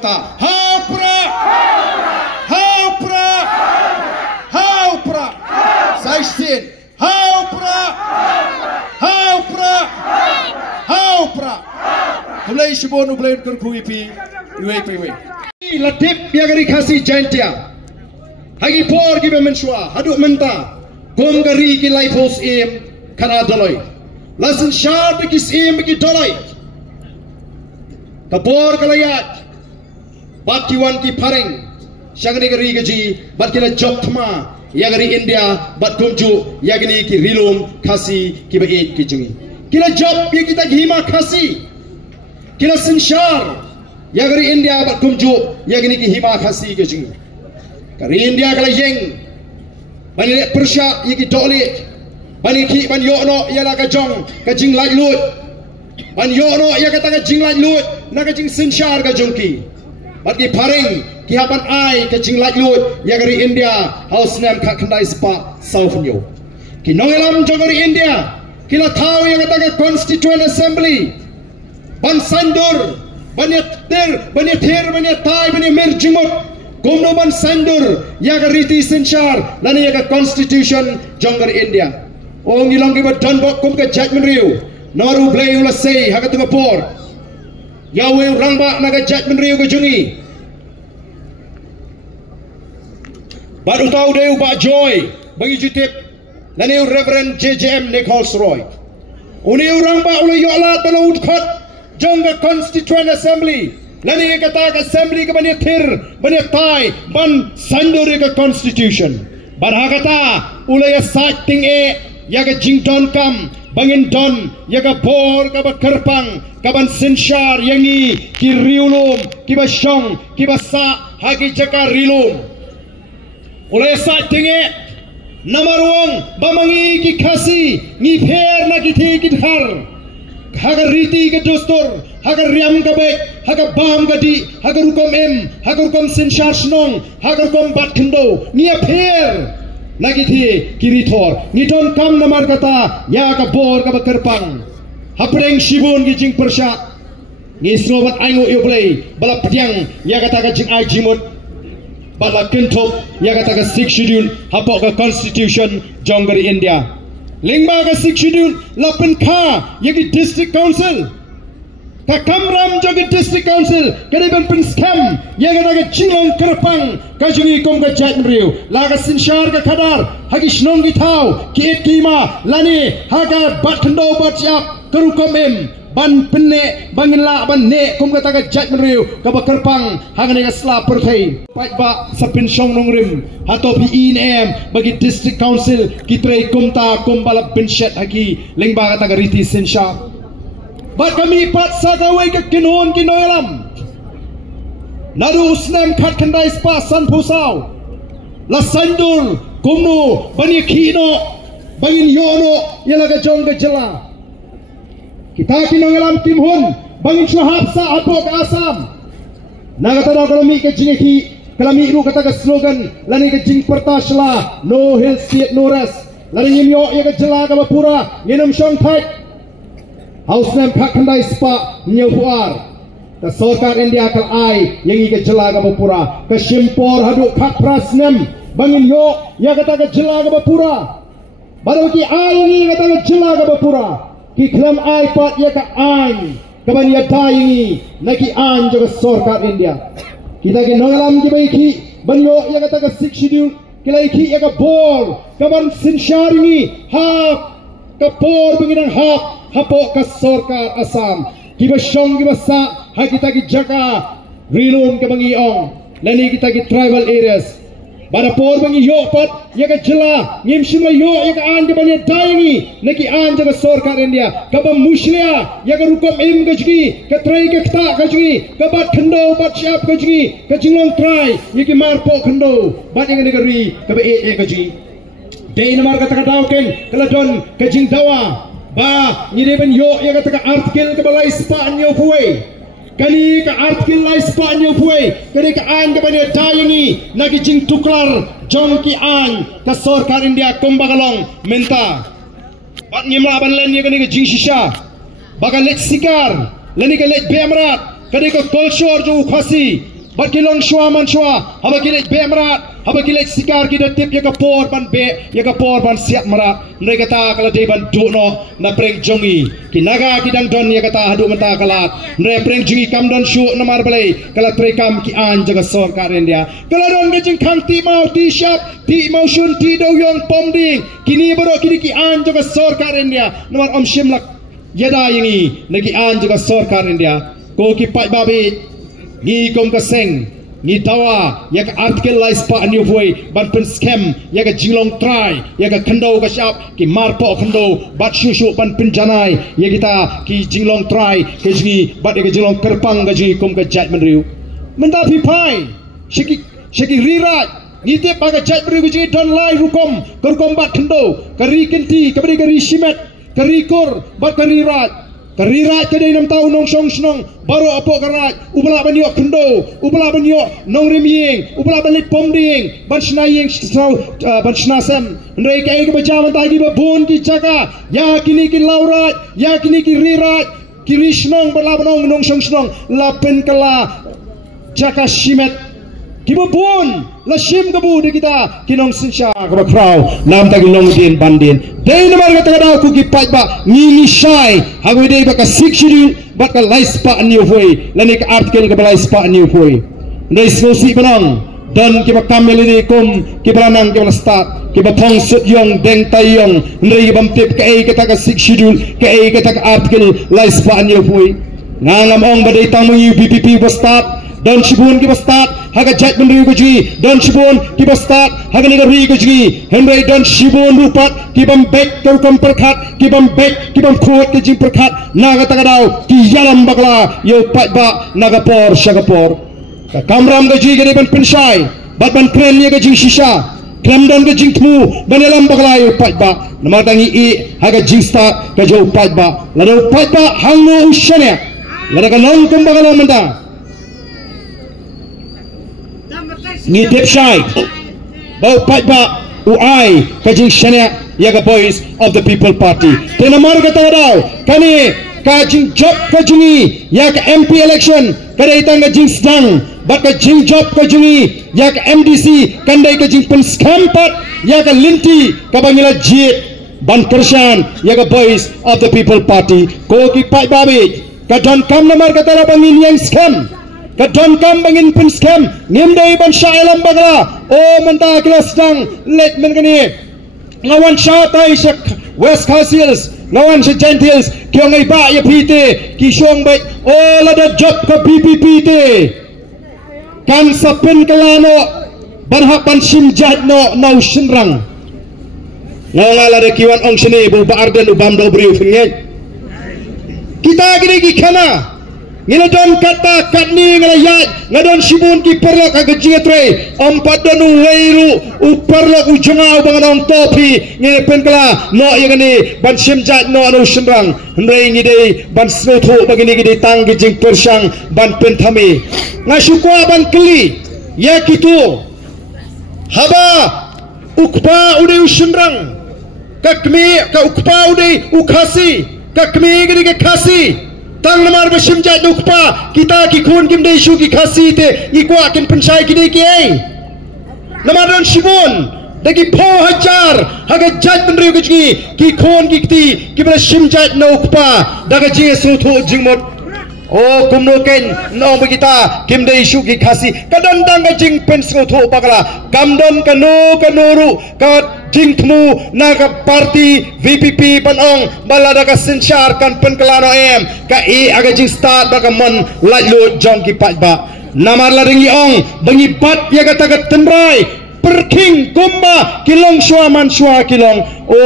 Haupra, Haupra, Haupra, 16, Haupra, Haupra, Haupra. Mulai sebelum mulai kerkuipi, UAPW. Latip biagari kasih jantia. Hagi por gibe mensua, haduk menta. Gom gari ki life house im kana doloi. Lasan syar bagi im bagi doloi. Kapor kalayat. Bat kiwan ki paring syagani gari gaji bat kila job thma yagari India bat kumju yagani ki rilum khasi ki bait ki jungi kila job ye kita hima khasi kila sanshar yagari India bat kumju yagani ki hima khasi ki jungi kari India kala yeng bani le persha ye ki dolit bani ki ban yo no ya la ka jong ka jing lai lut ban yo no ya ka ta ka jing lai lut na ka jing sanshar ka jongki bagi paring kihapan ai ke jing laj lut ya gari India house nam kha khandai spa south new ki nongelam jogari India kila thau ya kata ke constituent assembly ban sandur ban thir ban tai ban mirjimut gomno ban sandur ya gari ti senchar lani ya ka constitution jogari India ong ilong ki badan bok kum ke judgment riu naru blay ula sei ha ka tu por Yahweh rangba naga judgment riu kejungi. Baru tahu deu Pak Joy bagi jutip lani Reverend JJM Nichols Roy. Uni rangba ule yolat bana udkot jongga constituent assembly. Lani kata ke assembly ke bani thir bani tai ban sanduri ke constitution. Ban hakata ule ya sating ya ke jingdon kam bangin don ya ke bor ke kerpang kaban senshar yangi ki riulum ki basyong ki basa hagi jaka rilum oleh sa tinge namaruang bamangi ki khasi ni pher na ki thi ki thar haga riti ke dostor haga riam ka be haga bam ka di haga rukom em haga rukom senshar snong haga rukom bat khindo ni pher na ki thi ki rithor ni don kam namar kata ya ka bor ka kerpang Hapreng shibun ki jing persya ni slobat aingo yoblei bala ptiang ya kata ka jing ai jimut bala kentop ya kata ka 6 schedule hapok ka constitution jonggari India lingba ka 6 schedule lapen kha ya ki district council ka kamram jogi district council kare ban pin scam ya kata ka jingong kerpang ka jungi kom ka jat mriu la ka sinshar ka khadar hagi shnong ki thau ki et kima lani haga bathndo batjap kerukom em ban penne bangin la ban ne kum kata ka jat mriu ka bakerpang hangane ka sla perthai pai ba sapin song nongrim hato pi in em bagi district council kitrei kumta kumbala pinshet hagi lengba kata ka riti sensha bat kami pat sagawai ka kinon kinoyalam nadu usnam khat khandai spa san phusau la sandur kumnu bani khino bangin yono yala ka jong ka jela kita kinongelam kimhun bangin syahab sa apok asam naga tana ekonomi ke jingeki kalami ru kata ke slogan lani ke jing pertasla no hill siat no rest lani nyimyo ya ke jela ka bapura nginum shong thai house nam phakhandai spa nyauar ka sarkar India kal ai yang ke jela ka bapura ke shimpor hadu phak prasnem bangin yo ya kata ke jela ka bapura baru ki ai ni kata ke jela ka bapura ki klam ai pat ya ka ai kaban ya dai ni naki an jo sarkar India kita ke nongalam ki bai ki banyo ya kata ka 6 schedule kilai ki ya ka bor kaban sinshar ni ha ka bor bingin ha hapo ka sarkar Assam ki basyong ki basa ha kita ki jaka rilum ke bangiong lani kita ki tribal areas Bada por bangi yo pat ya ka jela ngim shimla yo ya ka an ke bani daingi naki an jaga sarkar India ka ba mushlia ya ka rukom im gajgi ka trai ka kta gajgi ka bat khando bat shap gajgi ka jinglong trai ya ki mar po khando bat yang negeri ka ba e gajgi dei namar ka ta daw ken kala don ka jing dawa ba ni de ban yo ya ka ta article ka balai spa nyo puai kali ka artikel lai Spanyol puai kali ka an ka bani dayangi nagi jing tuklar jong ki an ka sarkar India kumbagalong menta bat nyimla ban len ni kani ka jing shisha baga let sikar leni ka let bemrat kadi ka culture jo khasi bat kilong shwa man shwa haba kilek be marat haba kilek sikar ki tip ya ka por ban be ya ka por ban siap marat ndai kata kala dei ban du no na preng jongi kinaga ki dang don ya kata hadu mata kala ndai preng jongi kam don shu na mar balai kala trekam ki an jaga sarkar India kala don ge jing khang ti mau ti shap ti mau shun ti do yong pom ding kini boro kini ki an jaga sarkar India nomor om shimlak yada yangi nagi an jaga sarkar India ko ki pai babi ni kom ka seng ni tawa ya ka article lais pa new voi ban pen scam ya ka jinglong try ya ka khando ka shap ki marpo khando bat shu ban pen janai ya kita ki jinglong try ke jingi bat ya ka jinglong kerpang ka jingi kom ka jat menriu menda pi pai shiki rirat ni te pa ka jat menriu ka jingi don lai rukom kerkom bat khando kari kenti kabri kari shimet kari kor bat kari rat Karirat kadai 6 tahun nong song snong baru apa karat ubala banyo kendo ubala banyo nong rimyeng ubala balit pomding ban snayeng ban snasem ndai kai ke bajaman tagi ba bon ki chaka ya kini ki laurat ya kini ki rirat kiri snong bala banong nong song snong lapen kala chaka shimet kibo bon la shim gabu de kita kinong sinsha ka kraw nam tagi long din bandin dei namar ka tagada ku ki pai ba ni shai hagu dei ba ka sikshiri ba ka lais pa new foi la ni ka article ka lais pa new foi dei sosi banang dan ki ba kamel ni kom ki branang ki ba start ki ba thong sut yong deng tai yong ndrei bam tip ka ei ka ta ka sikshiri ka ei ka ta ka article lais pa new foi ngangam ong ba dei tang mu BPP ba start dan shibun ki ba start haga jat menriu ko ji dan shibun ki ba start haga ni ri ko ji henry dan shibun rupat ki bam bek ko kom perkhat ki bam bek ki bam khot ki ji perkhat naga tagadau ki yalam bagla yo pat ba naga por shagapor ka kamram ko ji gani ban penshai bat ban krem ye ko ji shisha krem dan ko ji thu ban yalam bagla yo pat ba namar tangi i haga ji start ka jo pat ba lado pat ba hangu ushane lada ka long kum bagala manda ni tip shai bau pat ba uai kajing shania yaga boys of the people party tena mar ka tawadaw kani kajing job kajingi yak MP election kadai tanga jing stang bat kajing job kajingi yak MDC kandai kajing pen scam pat yak linti kabangila jit ban kershan yaga boys of the people party ko ki pat babi kadon kam namar ka tara bangin yang scam kadon kam bangin pen scam ngimdai ban shailam bagla o menta kelas dang let men kani ngawan shatai shak west khasials ngawan se gentils kyong ai ba ya pite ki shong bai o lada job ka BPP te kan sapin kalano ban hak ban sim jat no nau sinrang ngala de kiwan ong sini bu ba arden ubam do briu fingej kita gini ki khana ngina don kata katni ngala yat ngadon shibun ki perlok ka gajiatre ompat don weiru uperlok ujungau banganong topi ngine penkala no yagani ban simjat no anu senrang ndrei ngidei ban snotho bagini gidi tang gijing persang ban penthami ngasukwa ban kli ya kitu haba ukpa ude usenrang kakmi ka ukpa ude ukhasi kakmi gidi ke khasi tang namar besim jat ukpa kita ki khun kim dei shu ki khasi te ikwa kin penchai ki dei ki ei namar don shibun dagi 4000 haga jat penriu ki khun ki ti ki besim jat no ukpa daga ji suthu jingmot o kumno ken no kita kim dei shu ki khasi kadon dang ga jing pen suthu bagala kamdon kanuru ka jing thmu naga party VPP panong balada ka sinchar kan penkelano em ka i aga jing start baga mon lajlo jong ki patba namar la ringi ong bangi pat ya kata ka tembrai perking kumba kilong swaman swa kilong o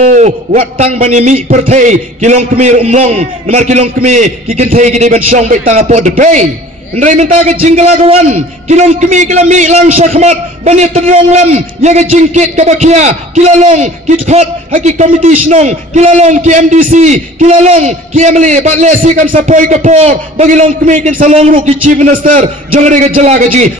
watang bani mi perthei kilong kemir umlong namar kilong kemi ki kenthei ki ban song bai tanga po de pay ndrai minta ka jingla kawan kilong kemi kilami lang sakmat bani tenrong lam ya ka jingkit ka bakia kilalong kit khot haki committee snong kilalong ki MDC kilalong ki MLA bat lesi kan sapoi ka por bagi long kemi kin salong ru ki chief minister jangre ka jala ka ji